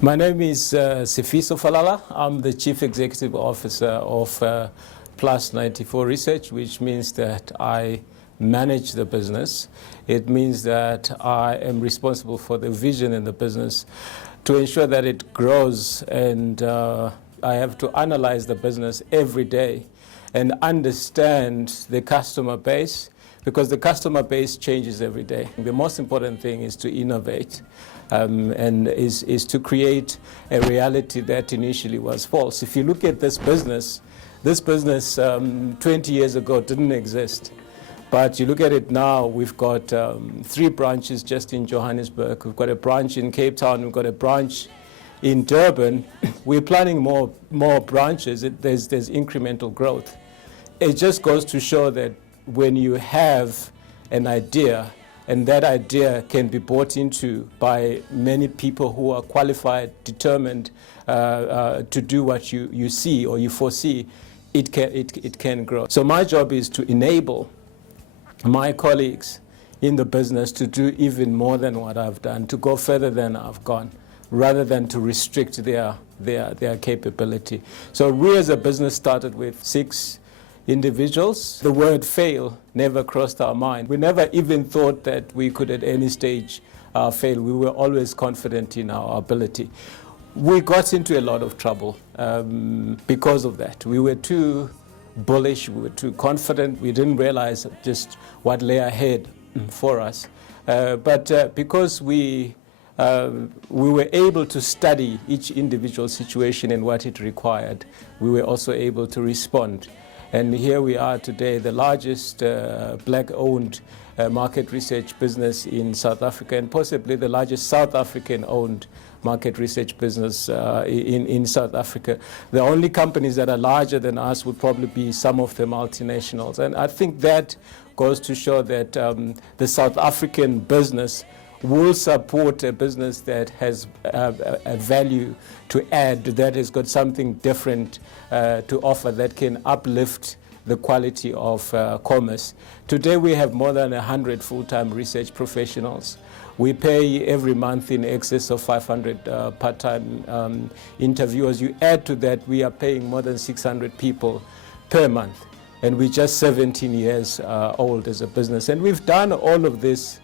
My name is Sifiso Falala. I'm the Chief Executive Officer of Plus 94 Research, which means that I manage the business. It means that I am responsible for the vision in the business to ensure that it grows, and I have to analyze the business every day and understand the customer base, because the customer base changes every day. The most important thing is to innovate and is to create a reality that initially was false. If you look at this business 20 years ago didn't exist. But you look at it now, we've got 3 branches just in Johannesburg. We've got a branch in Cape Town. We've got a branch in Durban. We're planning more branches. There's incremental growth. It just goes to show that when you have an idea, and that idea can be bought into by many people who are qualified, determined to do what you see or you foresee, it can grow. So my job is to enable my colleagues in the business to do even more than what I've done, to go further than I've gone, rather than to restrict their capability. So we as a business started with 6 individuals. The word fail never crossed our mind. We never even thought that we could at any stage fail. We were always confident in our ability. We got into a lot of trouble because of that. We were too bullish, we were too confident. We didn't realize just what lay ahead for us. But because we were able to study each individual situation and what it required, we were also able to respond. And here we are today, the largest black-owned market research business in South Africa, and possibly the largest South African-owned market research business in South Africa. The only companies that are larger than us would probably be some of the multinationals. And I think that goes to show that the South African business will support a business that has a value to add, that has got something different to offer, that can uplift the quality of commerce. Today we have more than 100 full-time research professionals. We pay every month in excess of 500 part-time interviewers. You add to that, we are paying more than 600 people per month. And we're just 17 years old as a business. And we've done all of this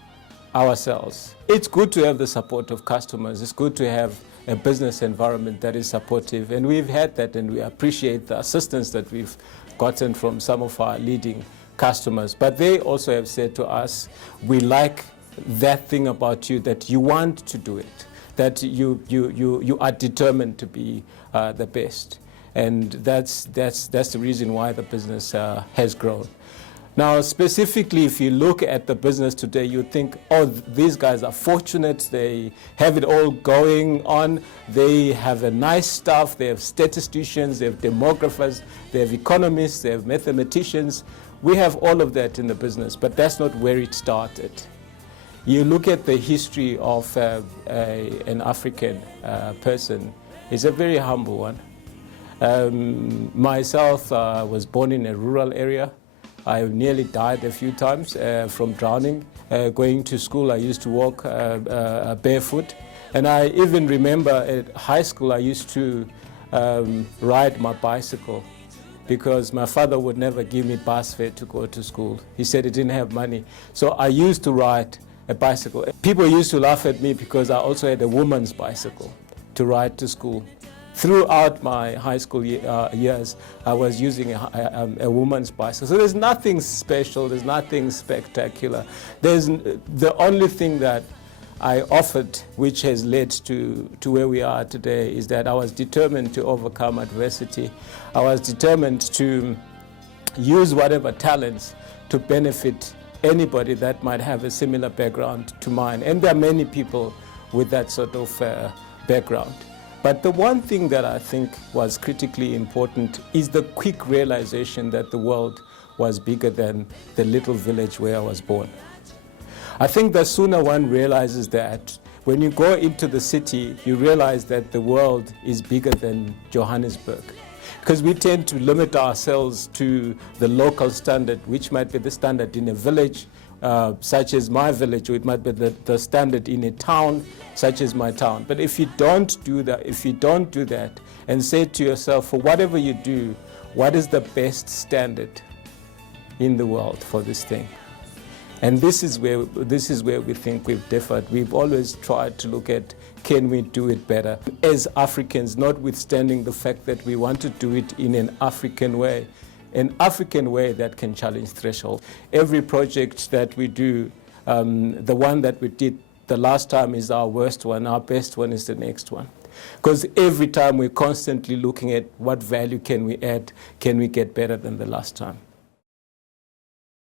ourselves. It's good to have the support of customers. It's good to have a business environment that is supportive, and we've had that, and we appreciate the assistance that we've gotten from some of our leading customers. But they also have said to us, we like that thing about you, that you want to do it, that you are determined to be the best. And that's the reason why the business has grown. Now, specifically, if you look at the business today, you think, oh, these guys are fortunate. They have it all going on. They have a nice staff. They have statisticians. They have demographers. They have economists. They have mathematicians. We have all of that in the business, but that's not where it started. You look at the history of an African person, it's a very humble one. Myself, was born in a rural area. I nearly died a few times from drowning. Going to school, I used to walk barefoot. And I even remember at high school, I used to ride my bicycle because my father would never give me bus fare to go to school. He said he didn't have money. So I used to ride a bicycle. People used to laugh at me because I also had a woman's bicycle to ride to school. Throughout my high school years, I was using a woman's bicycle. So there's nothing special, there's nothing spectacular. The only thing that I offered, which has led to where we are today, is that I was determined to overcome adversity. I was determined to use whatever talents to benefit anybody that might have a similar background to mine. And there are many people with that sort of background. But the one thing that I think was critically important is the quick realization that the world was bigger than the little village where I was born. I think the sooner one realizes that, When you go into the city, you realize that the world is bigger than Johannesburg. Because we tend to limit ourselves to the local standard, which might be the standard in a village, such as my village, or it might be the standard in a town, such as my town. But if you don't do that, and say to yourself, for whatever you do, what is the best standard in the world for this thing? And this is where we think we've differed. We've always tried to look at, can we do it better? As Africans, notwithstanding the fact that we want to do it in an African way that can challenge thresholds. Every project that we do, the one that we did the last time is our worst one, our best one is the next one. Because every time we're constantly looking at what value can we add, can we get better than the last time.